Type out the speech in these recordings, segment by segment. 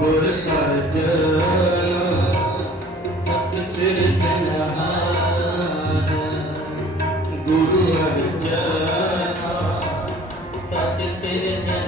ਗੁਰ ਕਰਜ ਸਤ ਸਿਰਜਨਹਾਰ ਗੁਰੂ ਅਰਜਨ ਸਚ ਸਿਰਜਨਹਾਰ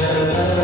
Yeah.